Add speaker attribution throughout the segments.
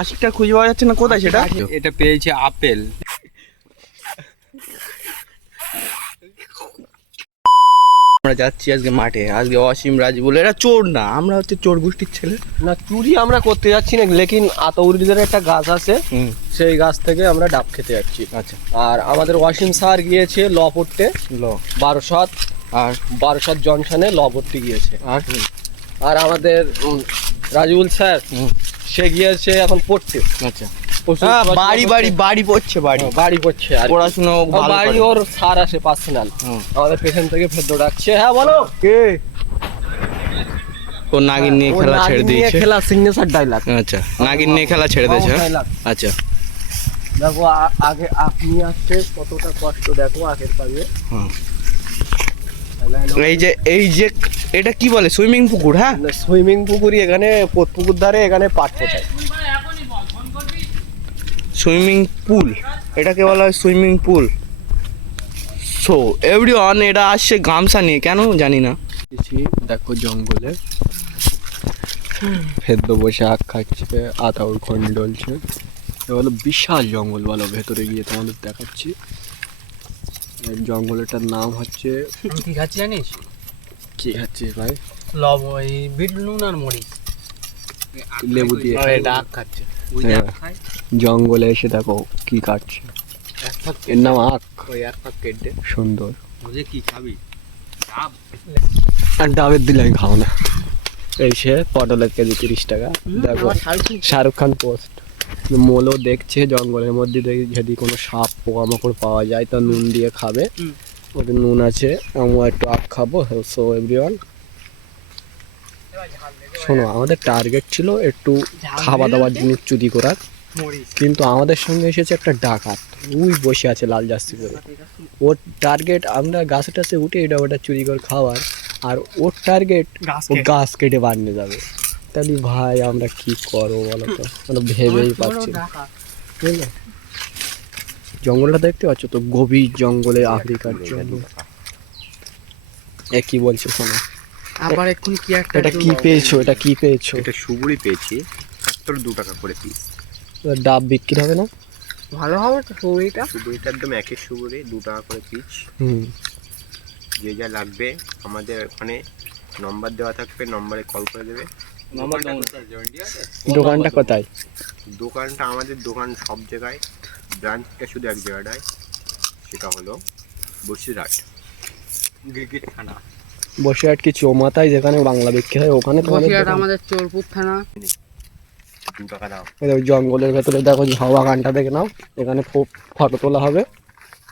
Speaker 1: আশিকটা খুঁজে পাওয়া যাচ্ছে না কোথায় সেটা?
Speaker 2: এটা পেয়েছে আপেল।
Speaker 1: আমরা যাচ্ছি আজকে মাঠে। আজকে অসীম রাজ বলে এরা চোর না আমরা হচ্ছে চোর গোষ্ঠীর ছেলে।
Speaker 3: না চুরি আমরা করতে যাচ্ছি না লেকিন আতৌরিদের একটা গাছ আছে সেই গাছ থেকে আমরা ডাব খেতে যাচ্ছি।
Speaker 1: আচ্ছা।
Speaker 3: আর আমাদের ওয়াসিম স্যার গিয়েছে ল পড়তে।
Speaker 1: ল।
Speaker 3: বারোসাত
Speaker 1: আর?
Speaker 3: বারোসাত জংশনে ল পড়তে গিয়েছে।
Speaker 1: আর?
Speaker 3: আর আমাদের উম, রাজুল সে গিয়েছে এখন পড়তে
Speaker 1: আচ্ছা। হ্যাঁ,
Speaker 3: পড়াশোনা
Speaker 1: বাড়ি বাড়ি বাড়ি পড়ছে বাড়ি।
Speaker 3: বাড়ি পড়ছে আর
Speaker 1: পড়াশুনো
Speaker 3: বাড়ি ওর স্যার আসে পার্সোনাল আমাদের পেছন থেকে ফেদ্র ডাকছে। হ্যাঁ বলো। কে?
Speaker 1: ও নাগিন নিয়ে খেলা ছেড়ে দিয়েছে।
Speaker 3: খেলা সিগনেচার ডাইলাগ
Speaker 1: আচ্ছা নাগিন নিয়ে খেলা ছেড়ে দিয়েছে হ্যাঁ? আচ্ছা।
Speaker 3: দেখো আগে আপনি আসছে কতটা কষ্ট দেখো আগের পাবে
Speaker 1: হুম। এই যে এই যে এটা কি বলে? সুইমিং পুকুর হ্যাঁ?
Speaker 3: সুইমিং পুকুরই এখানে পুকুর ধারে এখানে পাট পোছায়।
Speaker 1: সুইমিং পুল এটাকে বলা হয় swimming pool. So everyone এটা আসছে গামছা নিয়ে কেন জানি না।
Speaker 3: দেখো জঙ্গলে। ফেদ্দ বসে আখ খাচ্ছে আতাউর খন্ড ডলছে। হলো বিশাল জঙ্গল বলো ভেতরে গিয়ে তোমাদের দেখাচ্ছি। এই জঙ্গলটার নাম হচ্ছে
Speaker 2: কি খাচ্ছি জানিস?
Speaker 3: কি খাচ্ছিস ভাই?
Speaker 2: লব এই বিট নুন আর মরিচ।
Speaker 3: লেবু দিয়ে।
Speaker 2: আর এটা খাচ্ছে। ওই
Speaker 3: হ্যাঁ। জঙ্গলে এসে দেখো কি কাটছে। এর নাম আখ।
Speaker 2: ওই এক ফাঁক কেটে।
Speaker 3: সুন্দর।
Speaker 2: বুঝে কি খাবি? ডাব।
Speaker 3: আর ডাবের দিলে আমি খাও না। এই সে পটলের কেজি তিরিশ টাকা। দেখো শাহরুখ খান পোস্ট। মোলও দেখছে জঙ্গলের মধ্যে দেখি যদি কোনো সাপ পোকামাকড় পাওয়া যায় তা নুন দিয়ে খাবে। ওদের নুন আছে আমরা একটু আখ খাব সো এভরিওয়ান শোনো আমাদের টার্গেট ছিল একটু খাওয়া দাওয়ার জিনিস চুরি করার। কিন্তু আমাদের সঙ্গে এসেছে একটা ডাকাত। ওই বসে আছে লাল জাস্তি করে ওর টার্গেট আমরা গাছে টাছে উঠে এটা ওটা চুরি করে খাওয়ার আর ওর টার্গেট ও গাছ কেটে বানিয়ে যাবে। তাহলে ভাই আমরা কি করব বলো তো? আমরা ভেবেই পাচ্ছি বুঝলে? জঙ্গলটা দেখতে পাচ্ছ? তো গভীর জঙ্গলে আফ্রিকার জঙ্গল। এ কি বলছো শোনো?
Speaker 2: আবার এখন কি একটা
Speaker 3: এটা কি পেয়েছ? এটা কি পেয়েছ?
Speaker 4: এটা সুবুরি পেয়েছি মাত্র দু টাকা করে পিস
Speaker 3: ডাব বিক্রি হবে না?
Speaker 2: ভালো হবে তো সবইটা
Speaker 4: সুবুরিটা একদম একই সুবুরি দু টাকা করে পিস
Speaker 3: হুম।
Speaker 4: যে যা লাগবে আমাদের ওখানে নম্বর দেওয়া থাকবে নম্বরে কল করে দেবে।
Speaker 3: দোকানটা কোথায়?
Speaker 4: দোকানটা আমাদের দোকান সব জায়গায়। ব্রাঞ্চটা শুধু এক জায়গাটায় সেটা হলো বসিরহাট।
Speaker 2: গিরগিট খানা
Speaker 3: বসে আর কি চৌমাথায় যেখানে বাংলা বিক্রি হয়? ওখানে তোমাদের
Speaker 5: বসিরহাট আমাদের চোরপুর থানা।
Speaker 3: জঙ্গলের ভেতরে দেখো ঝাউ বাগানটা দেখে নাও। এখানে খুব ফটো তোলা হবে।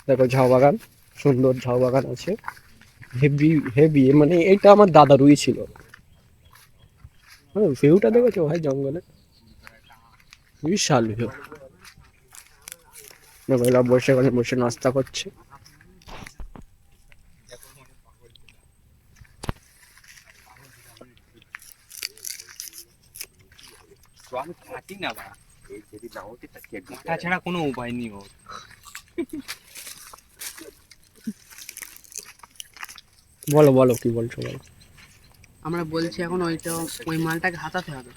Speaker 3: দেখো ঝাউ বাগান সুন্দর ঝাউ বাগান আছে। হেভি হেভি মানে এইটা আমার দাদারুই ছিল। হ্যাঁ ভিউটা দেখেছ? ভাই জঙ্গলে। বিশাল ভিউ দেখো বসে ওখানে বসে নাস্তা করছে।
Speaker 4: দিতে
Speaker 2: তাছাড়া কোনো উপায় নেই ওর।
Speaker 3: বলো বলো কি বলছো বলো।
Speaker 5: আমরা বলছি এখন ওইটা ওই মালটাকে হাতাতে হবে।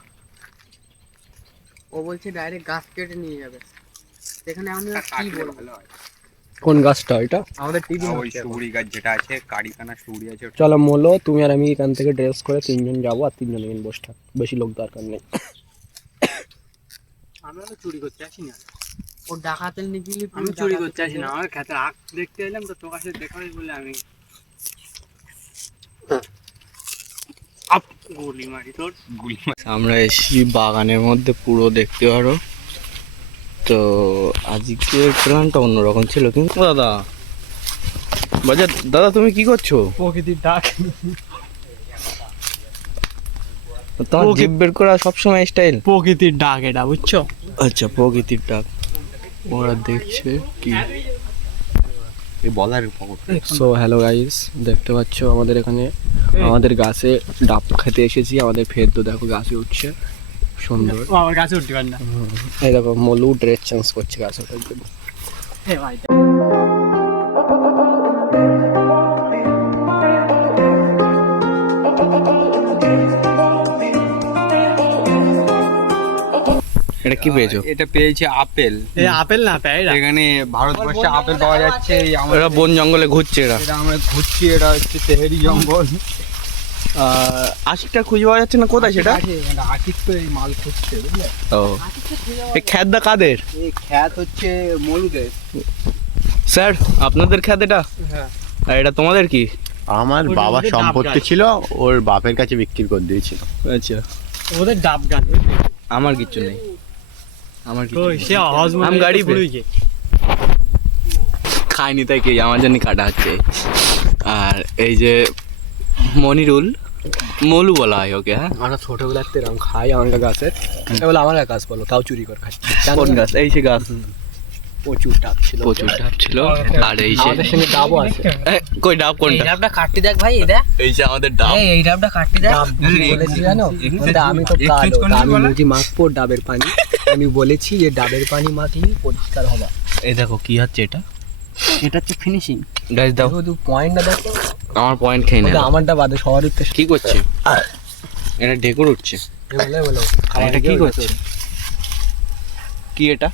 Speaker 5: ও বলছে ডাইরেক্ট গাছ কেটে নিয়ে যাবে। সেখানে আমি কি বলব?
Speaker 3: কোন গাছটা ওইটা
Speaker 2: আমাদের টিভি ওই গাছ যেটা আছে কারিখানা সুবুরি আছে
Speaker 3: চলো মোলো তুমি আর আমি এখান থেকে ড্রেস করে তিনজন যাব আর তিনজন এখানে বসে থাক। বেশি লোক দরকার নেই।
Speaker 2: আমরা তো চুরি করতে আসি না।
Speaker 5: ও ডাকাতের নিকিলি
Speaker 2: আমি চুরি করতে আসি না আমার খেতে আখ দেখতে এলাম তো তোর কাছে দেখা বলে আমি। আপ গুলি মারি তোর। গুলি
Speaker 1: আমরা এসি বাগানের মধ্যে পুরো দেখতে পারো। তো আজকে প্ল্যানটা অন্যরকম ছিল কিন্তু দাদা বাজার দাদা তুমি কি করছ?
Speaker 3: প্রকৃতির ডাক।
Speaker 1: তোমার জিভ বের করা সবসময় স্টাইল
Speaker 3: প্রকৃতির ডাক এটা বুঝছ?
Speaker 1: আচ্ছা প্রকৃতির ডাক। ওরা দেখছে কি।
Speaker 4: বলার
Speaker 3: সো হ্যালো গাইস দেখতে পাচ্ছ আমাদের এখানে। আমাদের গাছে ডাব খেতে এসেছি আমাদের ফের তো দেখো গাছে উঠছে। সুন্দর।
Speaker 2: আমার কাছে উঠতে পার না।
Speaker 3: এই দেখো মলু ড্রেস চেঞ্জ করছে গাছে ওঠার জন্য।
Speaker 2: ভাই
Speaker 1: এটা কি পেয়েছ?
Speaker 6: এটা পেয়েছে আপেল।
Speaker 2: এই আপেল না প্যারা।
Speaker 6: এখানে ভারতবর্ষে আপেল পাওয়া যাচ্ছে এই আমরা
Speaker 1: বন জঙ্গলে ঘুরছে এরা।
Speaker 6: এটা আমরা ঘুরছি এটা হচ্ছে তেহেরি জঙ্গল।
Speaker 1: আশিকটা খুঁজে পাওয়া যাচ্ছে না? কোথায় সেটা?
Speaker 6: আশিক তো এই মাল খুঁজছে বুঝলে?
Speaker 1: ও। এই খ্যাতটা কাদের?
Speaker 6: খ্যাত হচ্ছে মরুদের।
Speaker 1: স্যার আপনাদের খ্যাত এটা? হ্যাঁ। আর এটা তোমাদের কি?
Speaker 4: আমার বাবার সম্পত্তি ছিল ওর বাপের কাছে বিক্রি করে দিয়েছিল।
Speaker 1: আচ্ছা।
Speaker 2: ওদের ডাব গাছ
Speaker 1: আমার কিচ্ছু নেই। আমার
Speaker 2: সে আওয়াজ
Speaker 1: আমি গাড়ি পড়ে খাইনি তাই কি আমার জন্য কাটা হচ্ছে। আর এই যে মনিরুল মলু বলা হয় ওকে হ্যাঁ?
Speaker 3: আমরা ছোটবেলাতে এরকম খাই আমার গাছের বলে আমার গাছ বলো তাও চুরি করে জানো
Speaker 1: কোন গাছ? এই সে গাছ।
Speaker 3: প্রচুর ডাব ছিল।
Speaker 1: প্রচুর ডাব ছিল। আর এই যে
Speaker 3: আমাদের সঙ্গে ডাবও আছে।
Speaker 1: কই ডাব
Speaker 5: এই
Speaker 1: কোনটা
Speaker 5: ডাবটা কাটতে দেখ ভাই এটা
Speaker 1: এই যে আমাদের ডাব।
Speaker 5: এই এই ডাবটা কাটতে দেখ।
Speaker 3: ডাব বলেছি জানো? আমি তো কালো আমি মুজি মাখবো ডাবের পানি। আমি বলেছি যে ডাবের পানি মাখলে পরিষ্কার হবে।
Speaker 1: এই দেখো কি হচ্ছে এটা?
Speaker 3: এটা হচ্ছে ফিনিশিং
Speaker 1: গাছ দাও।
Speaker 3: পয়েন্টটা দেখো।
Speaker 1: আমার পয়েন্ট খেয়ে নেবে।
Speaker 3: আমারটা বাদে সবার উদ্দেশ্যে।
Speaker 1: কি করছে? এটা ঢেকুর উঠছে। আর এটা কি করছে? কি এটা?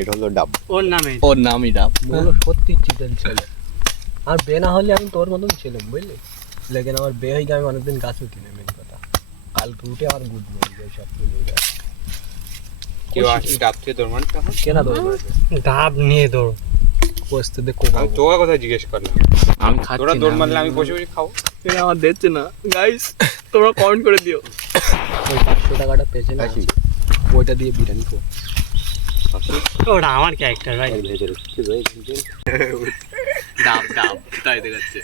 Speaker 4: এটা হলো ডাব।
Speaker 2: ওর নামে।
Speaker 1: ওর নামই ডাব।
Speaker 3: বলো সত্যি চিকেন ছেলে। আর বে না হলে আমি তোর মতন ছিলাম বুঝলি? লেকিন আমার বে হয়ে আমি অনেকদিন গাছ উঠি না মেন কথা। কালকে উঠে আমার গুড মর্নিং এই সব মিলে যায়
Speaker 6: কেউ আসি ডাব থেকে তোর মানটা
Speaker 3: কেনা দৌড়
Speaker 2: ডাব নিয়ে দৌড়।
Speaker 3: বসতে দেখো
Speaker 6: আমি তোকে কথা জিজ্ঞেস করলাম।
Speaker 1: আমি খাচ্ছি
Speaker 6: তোরা দৌড় মারলে আমি বসে বসে খাব।
Speaker 1: এটা আমার দেখছে না। গাইস তোমরা কমেন্ট করে দিও।
Speaker 3: ওই পাঁচশো টাকাটা পেছনে আছে ওইটা দিয়ে বিরিয়ানি খাব।
Speaker 2: ওটা আমার ক্যারেক্টার ভাই
Speaker 1: ডাব ডাব তাই দেখাচ্ছে।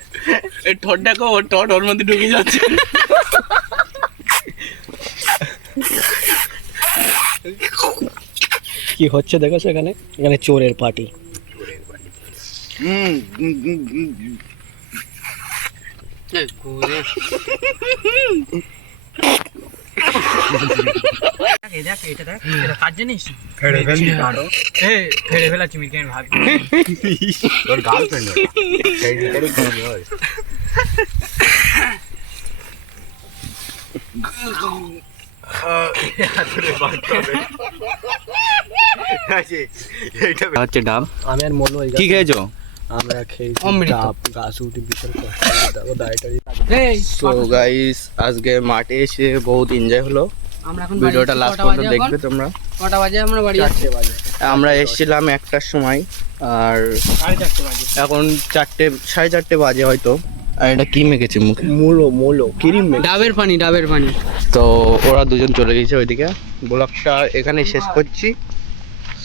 Speaker 1: এই ঠোঁটটাকে ওর ঠোঁট ওর মধ্যে ঢুকে যাচ্ছে।
Speaker 3: কি হচ্ছে দেখেছ এখানে এখানে চোরের পার্টি
Speaker 1: হচ্ছে ডাব।
Speaker 3: আমি আর মনে হয়
Speaker 1: কি খেয়েছো?
Speaker 3: আমরা খেয়েছি ডাব গাছ উঠে বিশাল কষ্ট দেখো দায়টারি
Speaker 5: এই,
Speaker 1: সো গাইস আজকে মাঠে এসে বহুত এনজয় হলো।
Speaker 5: আমরা এখন বাড়ি
Speaker 1: ভিডিওটা লাস্ট পর্যন্ত দেখবে তোমরা।
Speaker 5: কটা বাজে আমরা বাড়ি যাচ্ছি?
Speaker 1: আমরা এসেছিলাম একটার সময় আর
Speaker 2: সাড়ে চারটে বাজে।
Speaker 1: এখন চারটে সাড়ে চারটে বাজে হয়তো। আর এটা কি মেখেছে মুখে?
Speaker 3: মূলো মূলো কিরিম
Speaker 5: ডাবের পানি ডাবের পানি।
Speaker 1: তো ওরা দুজন চলে গেছে ওইদিকে। ব্লগটা এখানে শেষ করছি।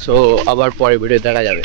Speaker 1: সো আবার পরে ভিডিও দেখা যাবে।